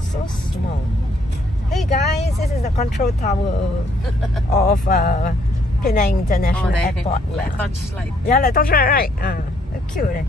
So small. Hey guys, this is the control tower of Penang International Airport. Like touchlight. Yeah, like touchlight, right? Cute.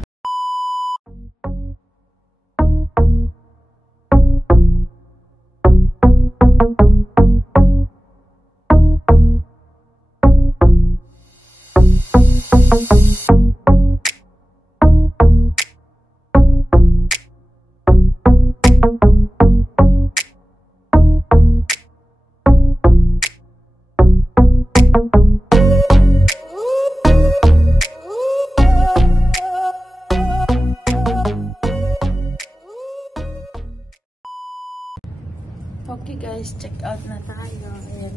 Okay guys, check out na tayo. Ayan.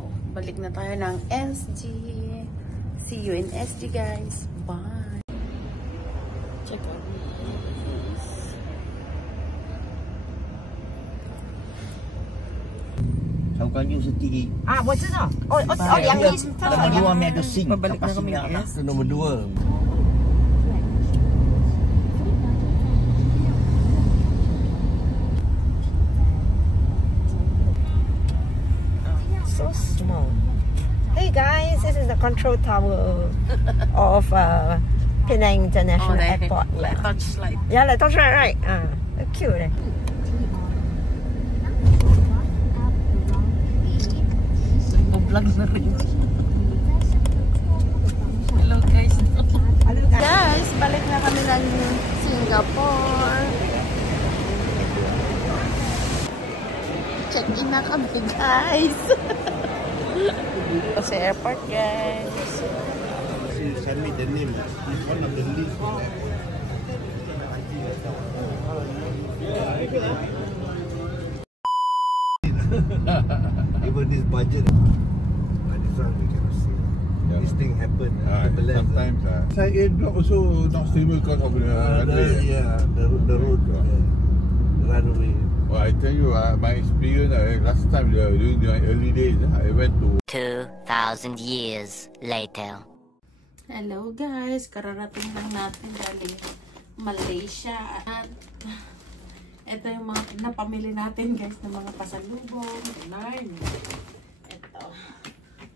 Oh, balik na tayo ng SG. See you in SG guys. Bye. Check out this. Tahu kan you setinggi. 我知道。杨一，他 Nombor 2 ambil ada sing. Pabalik na kami Kapasinya S. nombor 2. So small. Hey guys, this is the control tower of Penang International Airport. Like touchlight. Yeah, like touchlight, right? Cute. Vlog na rin. Hello guys. Guys, balik na kami ng Singapore. Check-in na kami guys. Sa airport guys. Send me the name. It's one of the list. Even this budget, this one we cannot see. Yeah. This thing happen. Sometimes Side also not stable because of the the road, the runway. Well, I tell you, my experience last time during the early days, I went to 2,000 years later. Hello guys, kararating lang natin galing Malaysia. At ito yung mga napamili natin guys ng mga pasalubong. Ito,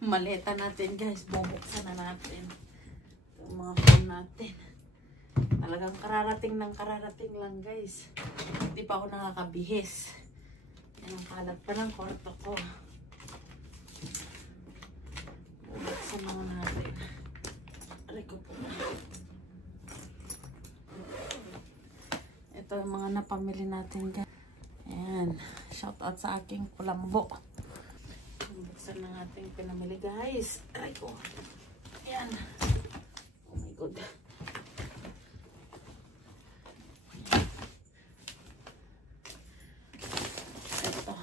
maleta natin guys, bubuksan na natin. Ito yung mga phone natin. Talagang kararating lang guys. Hindi pa ako nakakabihis. Yan ang kalat pa ng kwarto ko. Bubuksan na natin. Aray ko po. Ito yung mga napamili natin guys. Ayan. Shout out sa aking kulambo. Buksan na natin pinamili guys. Aray ko. Ayan. Oh my god. Ito.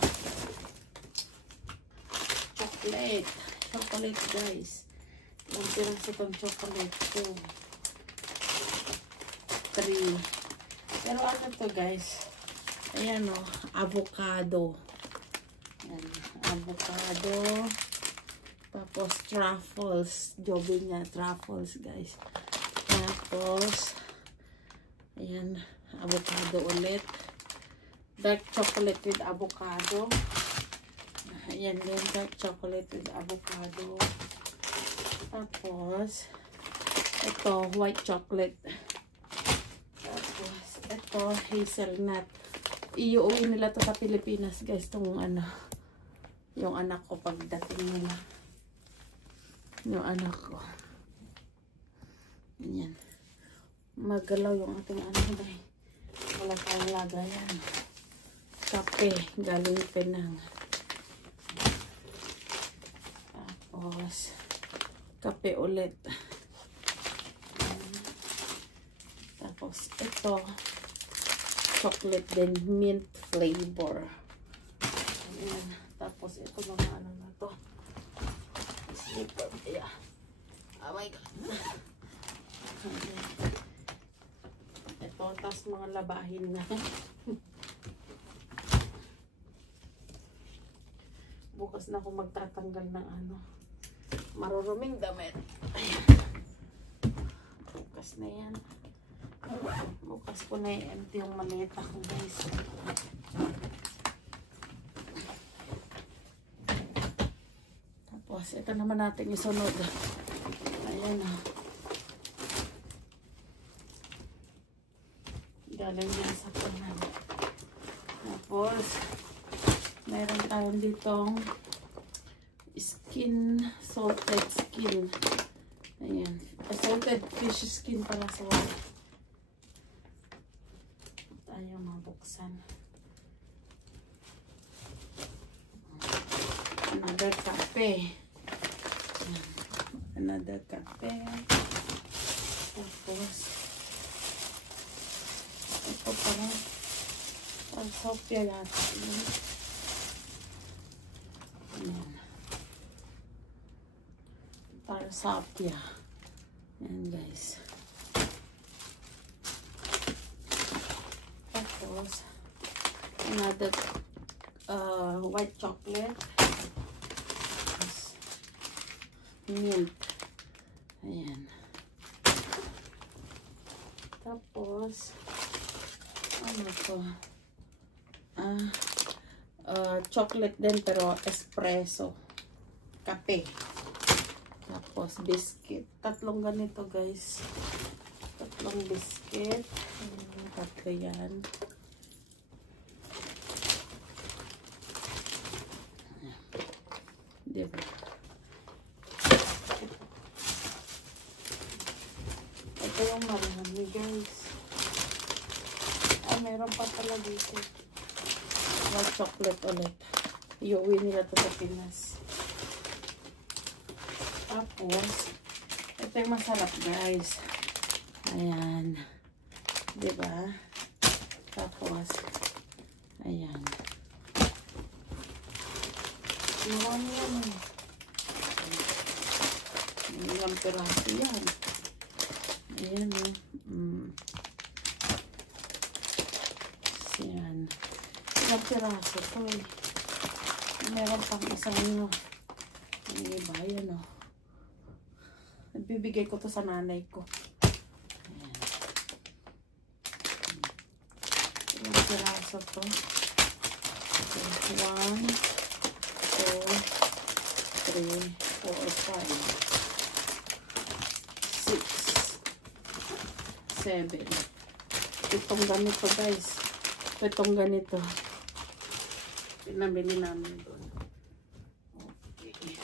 Chocolate. Chocolate guys. Ilang piraso itong chocolate ko. 3. Pero ano to guys? Ayan o. Avocado. Ayan. Avocado. Tapos truffles. Joby niya. Truffles guys. Tapos ayan. Avocado ulit. Dark chocolate with avocado. Ayan din. Dark chocolate with avocado. Tapos, ito, white chocolate. Tapos, ito, hazelnut. Iuwi nila to sa Pilipinas, guys. Itong ano, yung anak ko pagdating nila. Yung anak ko. Ganyan. Magalaw yung ating ano, guys. Wala tayong lagayan. Kape, galing Penang. Tapos, kape ulit. Tapos ito chocolate din, mint flavor. Ayan. Tapos ito mga ano na to, slipper. Yeah. Oh my god. Ito, tapos mga labahin na. Bukas na ako magtatanggal ng ano, maruruming damit. Ayan. Bukas na yan. Bukas ko na i-empty yung maleta ko guys. Tapos ito naman natin isunod. Ayan o. Galing din sa punan. Tapos meron tayong ditong skin, salted skin. Ayan. Salted fish skin pala sa wala. Tayo mabuksan. Another cafe. Another cafe. Tapos ito pala ang Sophia yata. Ayan. Para Sophia. Ayan guys. Tapos another white chocolate. Milk. Ayan. Tapos ano to? Chocolate din pero espresso. Kape. Tapos biscuit. Tatlong ganito guys. Tatlong biscuit. Tatlo yan. Diba? Ito yung marami guys. Meron pa pala dito. White chocolate ulit. Iuwi nila ito sa Pinas. Tapos, ito yung masarap guys. Ayan. Diba? Tapos, ayan. Marami yan eh. Ilang piraso yan. Ayan eh. Ayan. Ilang piraso ito eh. Meron pang isang ano. Ang iba, ayan o. Nagbibigay ko to sa nanay ko. Ayan. Ilang piraso to. 1, 2, 3, 4, 5, 6, 7. Itong ganito guys. Itong ganito. Pinabili namin doon. Okay.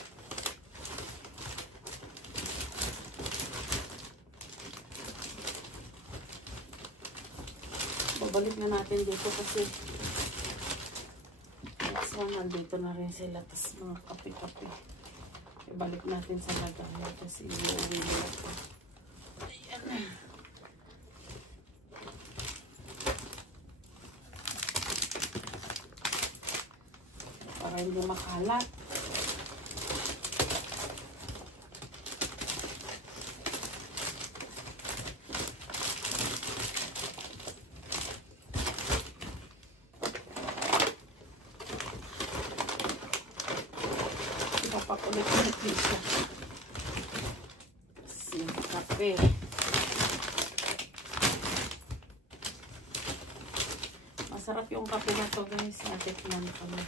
Babalik na natin dito kasi next one nandito na rin sila. Tapos mga kape-kape. Ibalik natin sa lagayan kasi iuwi nila ito. Ayan. Para hindi makalat. Ipapakulit-ulit siya. Yung kape. Masarap yung kape na to guys. Natikman kami.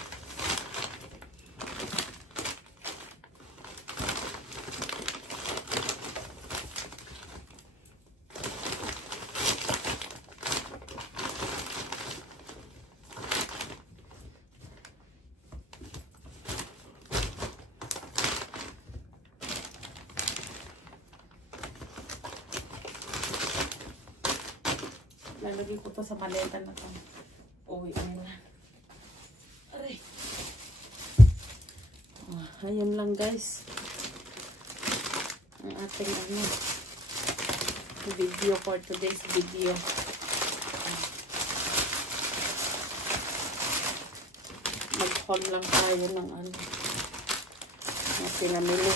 Lalagay ko to sa maleta na to. Uwi nila. Aray. Ayun lang guys. Ang ating video for today's video. Mag-haul lang tayo ng na pinamili.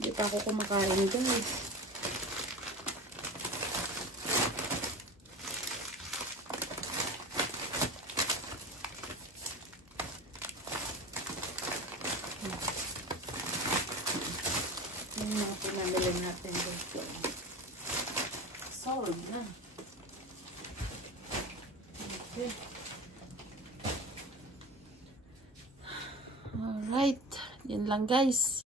Hindi pa ako kumakain guys. Yung mga pinamili solve na. Okay. Alright. Yan lang guys.